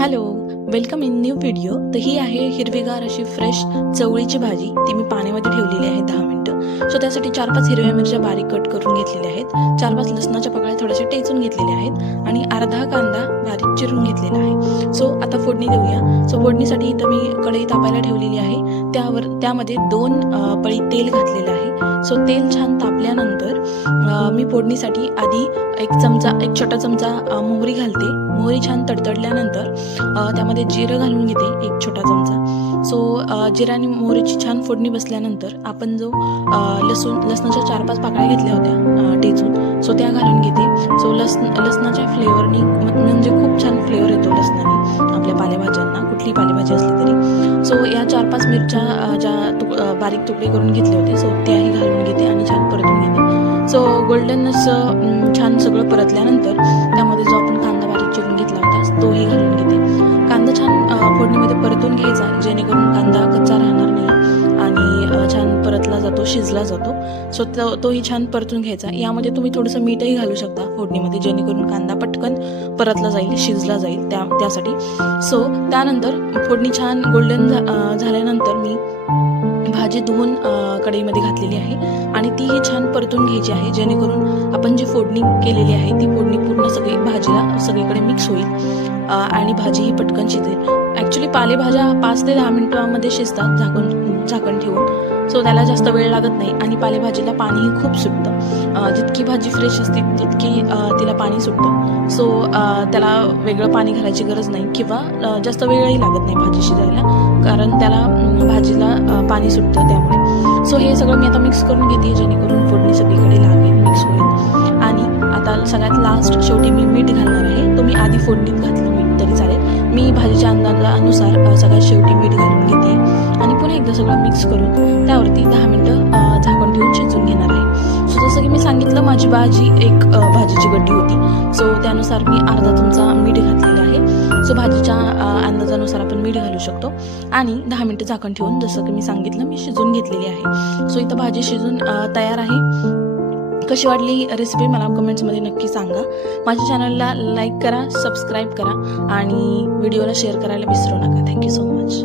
Hello, welcome in new video. तर ही आहे हिरवीगार अशी फ्रेश चवळीची भाजी. ती मी पाण्यामध्ये ठेवलेली आहे 10 मिनिटं. सो त्यासाठी 4-5 हिरव्या मिरच्या बारीक कट करून घेतलेल्या आहेत. 4-5 लसणाच्या पाकळ्या थोड्याशा टेचून घेतलेल्या आहेत आणि अर्धा कांदा बारीक चिरून घेतलेला आहे. सो आता फोडणी देऊया. सो फोडणीसाठी इथं मी कढई तापायला ठेवलेली आहे. त्यामध्ये 2 पळी तेल घातलेलं आहे. सो तेल छान तापल्यानंतर मी फोडणीसाठी आधी एक छोटा चमचा मोहरी घालते. मोहरी छान तडतडल्यानंतर त्यामध्ये जिरं घालून घेते 1 छोटा चमचा. सो जिरा आणि मोहरीची छान फोडणी बसल्यानंतर आपण जो लसणाच्या 4-5 पाकळ्या घेतल्या होत्या टेचून, सो त्या घालून घेते. सो लसणाच्या फ्लेवरनी म्हणजे खूप छान फ्लेवर येतो लसणाने आपल्या पालेभाज्यांना, कुठली पालेभाजी असली तरी. सो या 4-5 मिरच्या ज्या बारीक तुकडे करून घेतले होते, सो त्याही घालून घेते आणि छान परतून घेते. सो गोल्डन असं छान सगळं परतल्यानंतर त्यामध्ये जो आपण कांदा बारीक चिरून घेतला होता तोही घालून घेते. कांदा छान फोडणीमध्ये परतून घ्यायचा, जेणेकरून कांदा कच्चा राहणार नाही आणि छान परतला जातो, शिजला जातो. सो तोही छान परतून घ्यायचा. यामध्ये तुम्ही थोडंसं मीठही घालू शकता फोडणीमध्ये, जेणेकरून कांदा पटकन परतला जाईल, शिजला जाईल त्यासाठी. सो त्यानंतर फोडणी छान गोल्डन झाल्यानंतर मी भाजी धुवून कढईमध्ये घातलेली आहे आणि तीही छान परतून घ्यायची आहे, जेणेकरून आपण जी फोडणी केलेली आहे ती फोडणी पूर्ण सगळी भाजीला सगळीकडे मिक्स होईल आणि भाजी ही पटकन शिजेल. ॲक्च्युली पालेभाज्या 5 ते 10 मिनिटांमध्ये शिजतात झाकण ठेवून. सो त्याला जास्त वेळ लागत नाही आणि पालेभाजीला पाणीही खूप सुटतं. जितकी भाजी फ्रेश असते तितकी तिला पाणी सुटतं. सो त्याला वेगळं पाणी घालायची गरज नाही किंवा जास्त वेळही लागत नाही भाजी शिजायला, कारण त्याला भाजीला पाणी सुटतं त्यामुळे. सो हे सगळं मी आता मिक्स करून घेते, जेणेकरून फोडणी सगळीकडे लागेल, मिक्स होईल. आणि आता सगळ्यात लास्ट शेवटी मी मीठ घालणार आहे. तुम्ही आधी फोडणीत घातलं मीठ तरी चालेल. मी भाजीच्या अंदाजानुसार सगळ्यात शेवटी मीठ घालून घेते आणि पुन्हा एकदा सगळं मिक्स करून त्यावरती 10 मिनिटं झाकण ठेवून शिजून घेणार आहे. सो जसं की मी सांगितलं, माझी भाजी एक भाजीची गड्डी होती. सो त्यानुसार मी अर्धा चमचा मीठ घातलेलं आहे. सो भाजीच्या अंदाजानुसार आपण मीठ घालू शकतो आणि 10 मिनिटं झाकण ठेवून जसं की मी सांगितलं मी शिजून घेतलेली आहे. सो इथं भाजी शिजून तयार आहे. कशी वाटली रेसिपी मला कमेंट्समध्ये नक्की सांगा. माझ्या चॅनलला लाईक करा, सबस्क्राईब करा आणि व्हिडिओला शेअर करायला विसरू नका. Thank you so much.